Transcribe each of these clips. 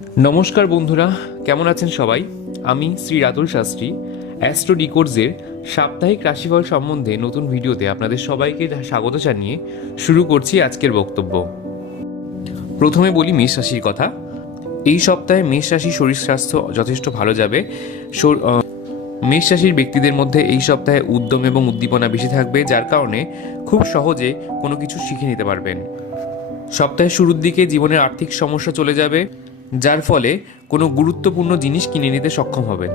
নমস্কার বন্ধুরা, কেমন আছেন সবাই? আমি শ্রী রাতুল শাস্ত্রী অ্যাস্ট্রো ডিকোডসের সাপ্তাহিক রাশিফল সম্বন্ধে নতুন ভিডিওতে আপনাদের সবাইকে স্বাগত জানিয়ে শুরু করছি আজকের বক্তব্য। প্রথমে বলি মেষ রাশির কথা। এই সপ্তাহে মেষ রাশির শরীর স্বাস্থ্য যথেষ্ট ভালো যাবে। মেষ রাশির ব্যক্তিদের মধ্যে এই সপ্তাহে উদ্যম এবং উদ্দীপনা বেশি থাকবে, যার কারণে খুব সহজে কোনো কিছু শিখে নিতে পারবেন। সপ্তাহের শুরুর দিকে জীবনের আর্থিক সমস্যা চলে যাবে যার ফলে কোনো গুরুত্বপূর্ণ জিনিস কিনে নিতে সক্ষম হবেন।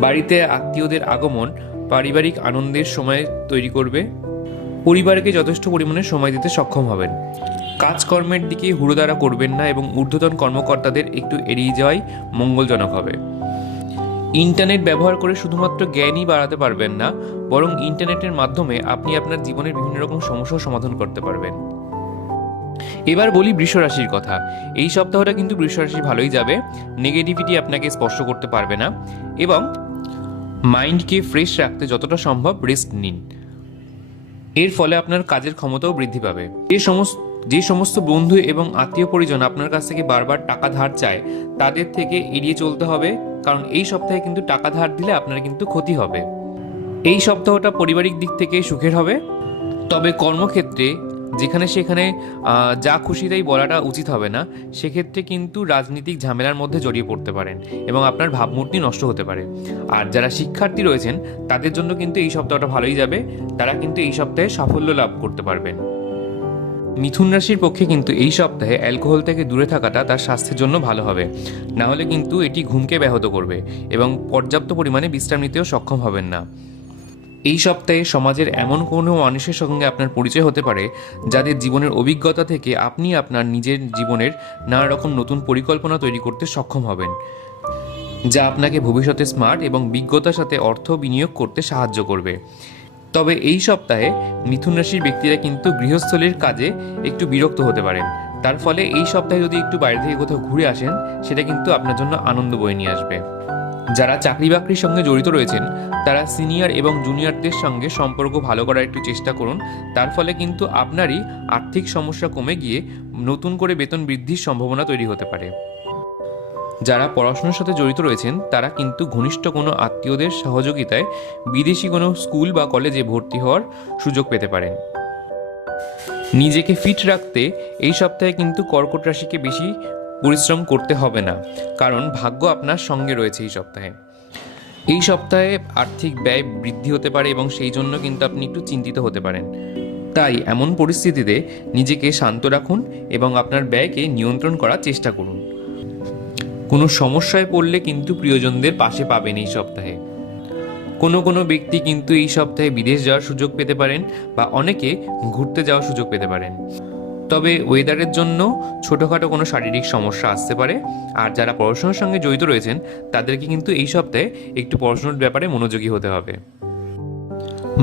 বাড়িতে আত্মীয়দের আগমন পারিবারিক আনন্দের সময় তৈরি করবে। পরিবারকে যথেষ্ট পরিমাণে সময় দিতে সক্ষম হবেন। কাজকর্মের দিকে হুড়োদারা করবেন না এবং ঊর্ধ্বতন কর্মকর্তাদের একটু এড়িয়ে যাওয়াই মঙ্গলজনক হবে। ইন্টারনেট ব্যবহার করে শুধুমাত্র জ্ঞানই বাড়াতে পারবেন না, বরং ইন্টারনেটের মাধ্যমে আপনি আপনার জীবনের বিভিন্ন রকম সমস্যার সমাধান করতে পারবেন। এবার বলি বৃষ রাশির কথা। এই সপ্তাহটা কিন্তু বৃষ রাশি ভালোই যাবে। নেগেটিভিটি আপনাকে স্পর্শ করতে পারবে না। এবং মাইন্ডকে ফ্রেশ রাখতে যতটা সম্ভব রেস্ট নিন। এর ফলে আপনার কাজের ক্ষমতাও বৃদ্ধি পাবে। যে সমস্ত যে সমস্ত বন্ধু এবং আত্মীয় পরিজন আপনার কাছ থেকে বারবার টাকা ধার চায়, তাদের থেকে এড়িয়ে চলতে হবে। কারণ এই সপ্তাহে কিন্তু টাকা ধার দিলে আপনার কিন্তু ক্ষতি হবে। এই সপ্তাহটা পারিবারিক দিক থেকে সুখের হবে। তবে কর্মক্ষেত্রে যেখানে সেখানে যা খুশি তাই বলাটা উচিত হবে না, সেক্ষেত্রে কিন্তু রাজনীতিক ঝামেলার মধ্যে জড়িয়ে পড়তে পারেন এবং আপনার ভাবমূর্তি নষ্ট হতে পারে। আর যারা শিক্ষার্থী রয়েছেন, তাদের জন্য কিন্তু এই সপ্তাহটা ভালোই যাবে, তারা কিন্তু এই সপ্তাহে সাফল্য লাভ করতে পারবেন। মিথুন রাশির পক্ষে কিন্তু এই সপ্তাহে অ্যালকোহল থেকে দূরে থাকাটা তার স্বাস্থ্যের জন্য ভালো হবে। না হলে কিন্তু এটি ঘুমকে ব্যাহত করবে এবং পর্যাপ্ত পরিমাণে বিশ্রাম নিতেও সক্ষম হবেন না। এই সপ্তাহে সমাজের এমন কোনো মানুষের সঙ্গে আপনার পরিচয় হতে পারে যাদের জীবনের অভিজ্ঞতা থেকে আপনি আপনার নিজের জীবনের নানা রকম নতুন পরিকল্পনা তৈরি করতে সক্ষম হবেন, যা আপনাকে ভবিষ্যতে স্মার্ট এবং বিজ্ঞতার সাথে অর্থ বিনিয়োগ করতে সাহায্য করবে। তবে এই সপ্তাহে মিথুন রাশির ব্যক্তিরা কিন্তু গৃহস্থলীর কাজে একটু বিরক্ত হতে পারেন। তার ফলে এই সপ্তাহে যদি একটু বাইরে থেকে কোথাও ঘুরে আসেন, সেটা কিন্তু আপনার জন্য আনন্দ বয়ে নিয়ে আসবে। যারা চাকরি বাকরির সঙ্গে জড়িত রয়েছেন, তারা সিনিয়র এবং জুনিয়রদের সঙ্গে সম্পর্ক ভালো করার একটু চেষ্টা করুন। তার ফলে কিন্তু আপনারই আর্থিক সমস্যা কমে গিয়ে নতুন করে বেতন বৃদ্ধির সম্ভাবনা তৈরি হতে পারে। যারা পড়াশোনার সাথে জড়িত রয়েছেন, তারা কিন্তু ঘনিষ্ঠ কোনো আত্মীয়দের সহযোগিতায় বিদেশি কোনো স্কুল বা কলেজে ভর্তি হওয়ার সুযোগ পেতে পারেন। নিজেকে ফিট রাখতে এই সপ্তাহে কিন্তু কর্কট রাশিকে বেশি পরিশ্রম করতে হবে না, কারণ ভাগ্য আপনার সঙ্গে রয়েছে এই সপ্তাহে। এই সপ্তাহে আর্থিক ব্যয় বৃদ্ধি হতে পারে এবং সেই জন্য কিন্তু আপনি একটু চিন্তিত হতে পারেন। তাই এমন পরিস্থিতিতে নিজেকে শান্ত রাখুন এবং আপনার ব্যয়কে নিয়ন্ত্রণ করার চেষ্টা করুন। কোনো সমস্যায় পড়লে কিন্তু প্রিয়জনদের পাশে পাবেন এই সপ্তাহে। কোনো কোনো ব্যক্তি কিন্তু এই সপ্তাহে বিদেশ যাওয়ার সুযোগ পেতে পারেন বা অনেকে ঘুরতে যাওয়ার সুযোগ পেতে পারেন। তবে ওয়েদারের জন্য ছোটোখাটো কোনো শারীরিক সমস্যা আসতে পারে। আর যারা পড়াশোনার সঙ্গে জড়িত রয়েছেন, তাদেরকে কিন্তু এই সপ্তাহে একটু পড়াশোনার ব্যাপারে মনোযোগী হতে হবে।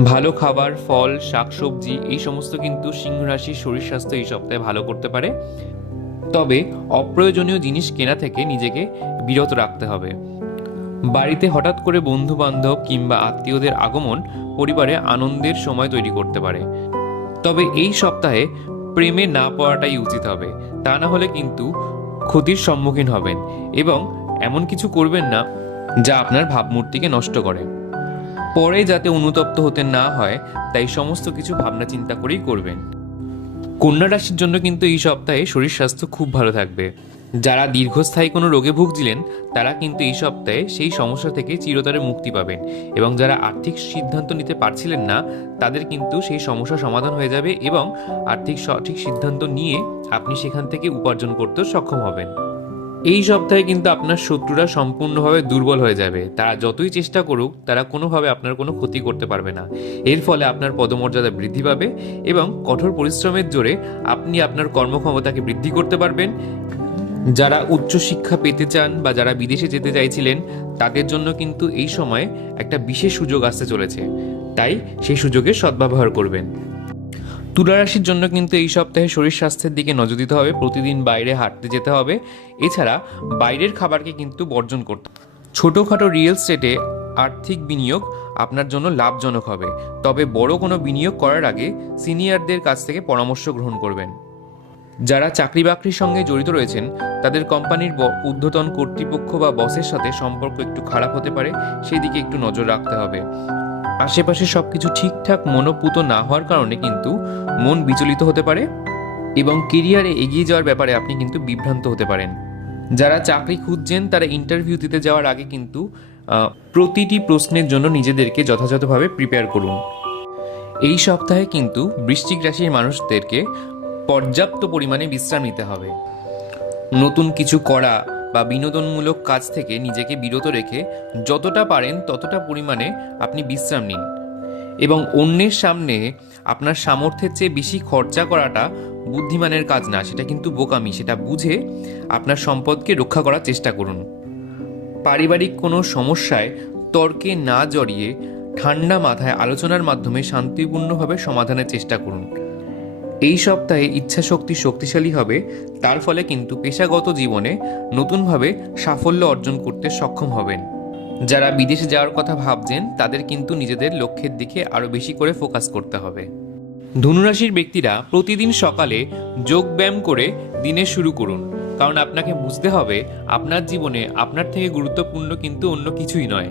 ভালো খাবার, ফল, শাকসবজি, এই সমস্ত কিন্তু সিংহ রাশির শরীর স্বাস্থ্য এই সপ্তাহে ভালো করতে পারে। তবে অপ্রয়োজনীয় জিনিস কেনা থেকে নিজেকে বিরত রাখতে হবে। বাড়িতে হঠাৎ করে বন্ধু বান্ধব কিংবা আত্মীয়দের আগমন পরিবারে আনন্দের সময় তৈরি করতে পারে। তবে এই সপ্তাহে প্রেমে না পড়াটাই উচিত হবে। তা না হলে কিন্তু ক্ষতির সম্মুখীন হবেন এবং এমন কিছু করবেন না যা আপনার ভাবমূর্তিকে নষ্ট করে। পরে যাতে অনুতপ্ত হতে না হয়, তাই সমস্ত কিছু ভাবনা চিন্তা করেই করবেন। কন্যা রাশির জন্য কিন্তু এই সপ্তাহে শরীর স্বাস্থ্য খুব ভালো থাকবে। যারা দীর্ঘস্থায়ী কোনো রোগে ভুগছিলেন, তারা কিন্তু এই সপ্তাহে সেই সমস্যা থেকে চিরতরে মুক্তি পাবেন। এবং যারা আর্থিক সিদ্ধান্ত নিতে পারছিলেন না, তাদের কিন্তু সেই সমস্যা সমাধান হয়ে যাবে এবং আর্থিক সঠিক সিদ্ধান্ত নিয়ে আপনি সেখান থেকে উপার্জন করতেও সক্ষম হবেন। এই সপ্তাহে কিন্তু আপনার শত্রুরা সম্পূর্ণভাবে দুর্বল হয়ে যাবে। তারা যতই চেষ্টা করুক, তারা কোনোভাবে আপনার কোনো ক্ষতি করতে পারবে না। এর ফলে আপনার পদমর্যাদা বৃদ্ধি পাবে এবং কঠোর পরিশ্রমের জোরে আপনি আপনার কর্মক্ষমতাকে বৃদ্ধি করতে পারবেন। যারা উচ্চশিক্ষা পেতে চান বা যারা বিদেশে যেতে চাইছিলেন, তাদের জন্য কিন্তু এই সময় একটা বিশেষ সুযোগ আসতে চলেছে। তাই সেই সুযোগের সদ্ব্যবহার করবেন। তুলা রাশির জন্য কিন্তু এই সপ্তাহে শরীর স্বাস্থ্যের দিকে নজর দিতে হবে, প্রতিদিন বাইরে হাঁটতে যেতে হবে। এছাড়া বাইরের খাবারকে কিন্তু বর্জন করতে ছোটোখাটো রিয়েল স্টেটে আর্থিক বিনিয়োগ আপনার জন্য লাভজনক হবে। তবে বড় কোনো বিনিয়োগ করার আগে সিনিয়রদের কাছ থেকে পরামর্শ গ্রহণ করবেন। যারা চাকরি বাকরির সঙ্গে জড়িত রয়েছেন, তাদের কোম্পানির ঊর্ধ্বতন কর্তৃপক্ষ বা বসের সাথে সম্পর্ক একটু খারাপ হতে পারে সেই দিকে একটু নজর রাখতে হবে। আশেপাশে সব কিছু ঠিকঠাক মনোপুত না হওয়ার কারণে কিন্তু মন বিচলিত হতে পারে এবং কেরিয়ারে এগিয়ে যাওয়ার ব্যাপারে আপনি কিন্তু বিভ্রান্ত হতে পারেন। যারা চাকরি খুঁজছেন, তারা ইন্টারভিউ দিতে যাওয়ার আগে কিন্তু প্রতিটি প্রশ্নের জন্য নিজেদেরকে যথাযথভাবে প্রিপেয়ার করুন। এই সপ্তাহে কিন্তু বৃশ্চিক রাশির মানুষদেরকে পর্যাপ্ত পরিমাণে বিশ্রাম নিতে হবে। নতুন কিছু করা বা বিনোদনমূলক কাজ থেকে নিজেকে বিরত রেখে যতটা পারেন ততটা পরিমাণে আপনি বিশ্রাম নিন। এবং অন্যের সামনে আপনার সামর্থ্যের চেয়ে বেশি খরচা করাটা বুদ্ধিমানের কাজ না, সেটা কিন্তু বোকামি, সেটা বুঝে আপনার সম্পদকে রক্ষা করার চেষ্টা করুন। পারিবারিক কোনো সমস্যায় তর্কে না জড়িয়ে ঠান্ডা মাথায় আলোচনার মাধ্যমে শান্তিপূর্ণভাবে সমাধানের চেষ্টা করুন। এই সপ্তাহে ইচ্ছাশক্তি শক্তিশালী হবে, তার ফলে কিন্তু পেশাগত জীবনে নতুনভাবে সাফল্য অর্জন করতে সক্ষম হবেন। যারা বিদেশে যাওয়ার কথা ভাবছেন, তাদের কিন্তু নিজেদের লক্ষ্যের দিকে আরও বেশি করে ফোকাস করতে হবে। ধনুরাশির ব্যক্তিরা প্রতিদিন সকালে যোগ ব্যায়াম করে দিনে শুরু করুন, কারণ আপনাকে বুঝতে হবে আপনার জীবনে আপনার থেকে গুরুত্বপূর্ণ কিন্তু অন্য কিছুই নয়।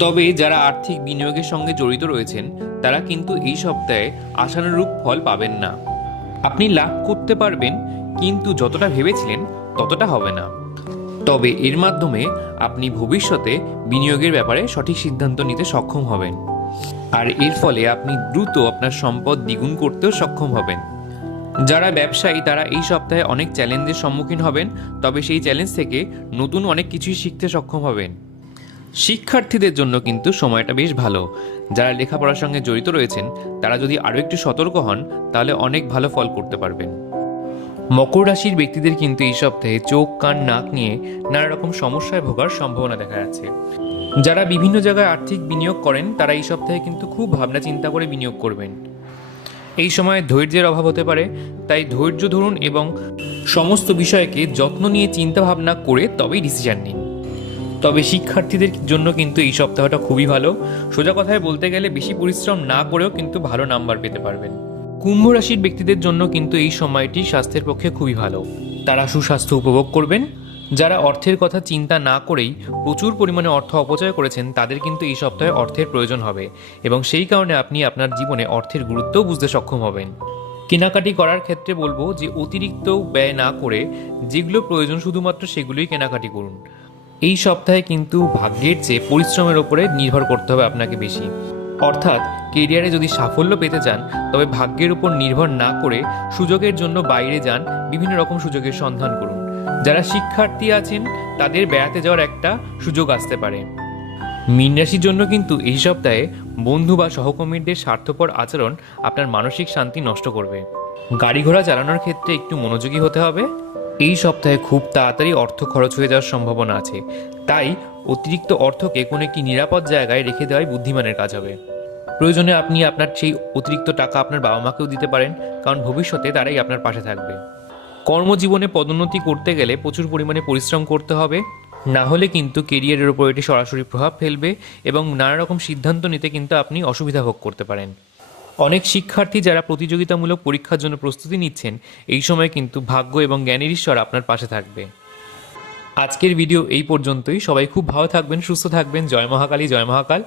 তবে যারা আর্থিক বিনিয়োগের সঙ্গে জড়িত রয়েছেন, তারা কিন্তু এই সপ্তাহে আশানুরূপ ফল পাবেন না। আপনি লাভ করতে পারবেন, কিন্তু যতটা ভেবেছিলেন, ততটা হবে না। তবে এর মাধ্যমে আপনি ভবিষ্যতে বিনিয়োগের ব্যাপারে সঠিক সিদ্ধান্ত নিতে সক্ষম হবেন। আর এর ফলে আপনি দ্রুত আপনার সম্পদ দ্বিগুণ করতেও সক্ষম হবেন। যারা ব্যবসায়ী, তারা এই সপ্তাহে অনেক চ্যালেঞ্জের সম্মুখীন হবেন, তবে সেই চ্যালেঞ্জ থেকে নতুন অনেক কিছুই শিখতে সক্ষম হবেন। শিক্ষার্থীদের জন্য কিন্তু সময়টা বেশ ভালো। যারা লেখাপড়ার সঙ্গে জড়িত রয়েছেন, তারা যদি আরও একটু সতর্ক হন, তাহলে অনেক ভালো ফল করতে পারবেন। মকর রাশির ব্যক্তিদের কিন্তু এই সপ্তাহে চোখ, কান, নাক নিয়ে নানা রকম সমস্যায় ভোগার সম্ভাবনা দেখা যাচ্ছে। যারা বিভিন্ন জায়গায় আর্থিক বিনিয়োগ করেন, তারা এই সপ্তাহে কিন্তু খুব ভাবনা চিন্তা করে বিনিয়োগ করবেন। এই সময় ধৈর্যের অভাব হতে পারে, তাই ধৈর্য ধরুন এবং সমস্ত বিষয়কে যত্ন নিয়ে চিন্তা ভাবনা করে তবেই ডিসিশন নিন। তবে শিক্ষার্থীদের জন্য কিন্তু এই সপ্তাহটা খুবই ভালো। সোজা কথায় বলতে গেলে বেশি পরিশ্রম না করেও কিন্তু ভালো নাম্বার পেতে পারবেন। কুম্ভ রাশির ব্যক্তিদের জন্য কিন্তু এই সময়টি স্বাস্থ্যের পক্ষে খুবই ভালো। তারা সুস্বাস্থ্য উপভোগ করবেন। যারা অর্থের কথা চিন্তা না করেই প্রচুর পরিমাণে অর্থ অপচয় করেছেন, তাদের কিন্তু এই সপ্তাহে অর্থের প্রয়োজন হবে এবং সেই কারণে আপনি আপনার জীবনে অর্থের গুরুত্বও বুঝতে সক্ষম হবেন। কেনাকাটি করার ক্ষেত্রে বলব যে অতিরিক্ত ব্যয় না করে যেগুলো প্রয়োজন শুধুমাত্র সেগুলোই কেনাকাটি করুন। এই সপ্তাহে কিন্তু ভাগ্যের চেয়ে পরিশ্রমের ওপরে নির্ভর করতে হবে আপনাকে বেশি। অর্থাৎ কেরিয়ারে যদি সাফল্য পেতে চান, তবে ভাগ্যের উপর নির্ভর না করে সুযোগের জন্য বাইরে যান, বিভিন্ন রকম সুযোগের সন্ধান করুন। যারা শিক্ষার্থী আছেন, তাদের বেড়াতে যাওয়ার একটা সুযোগ আসতে পারে। মীন রাশির জন্য কিন্তু এই সপ্তাহে বন্ধু বা সহকর্মীদের স্বার্থপর আচরণ আপনার মানসিক শান্তি নষ্ট করবে। গাড়ি ঘোড়া চালানোর ক্ষেত্রে একটু মনোযোগী হতে হবে। এই সপ্তাহে খুব তাড়াতাড়ি অর্থ খরচ হয়ে যাওয়ার সম্ভাবনা আছে। তাই অতিরিক্ত অর্থকে কোনো একটি নিরাপদ জায়গায় রেখে দেওয়াই বুদ্ধিমানের কাজ হবে। প্রয়োজনে আপনি আপনার সেই অতিরিক্ত টাকা আপনার বাবা মাকেও দিতে পারেন, কারণ ভবিষ্যতে তারাই আপনার পাশে থাকবে। কর্মজীবনে পদোন্নতি করতে গেলে প্রচুর পরিমাণে পরিশ্রম করতে হবে। না হলে কিন্তু কেরিয়ারের উপর এটি সরাসরি প্রভাব ফেলবে এবং নানা রকম সিদ্ধান্ত নিতে কিন্তু আপনি অসুবিধা ভোগ করতে পারেন। অনেক শিক্ষার্থী যারা প্রতিযোগিতামূলক পরীক্ষার জন্য প্রস্তুতি নিচ্ছেন, এই সময় কিন্তু ভাগ্য এবং জ্ঞানের ঈশ্বর আপনার পাশে থাকবে। আজকের ভিডিও এই পর্যন্তই। সবাই খুব ভালো থাকবেন, সুস্থ থাকবেন। জয় মহাকালী, জয় মহাকাল।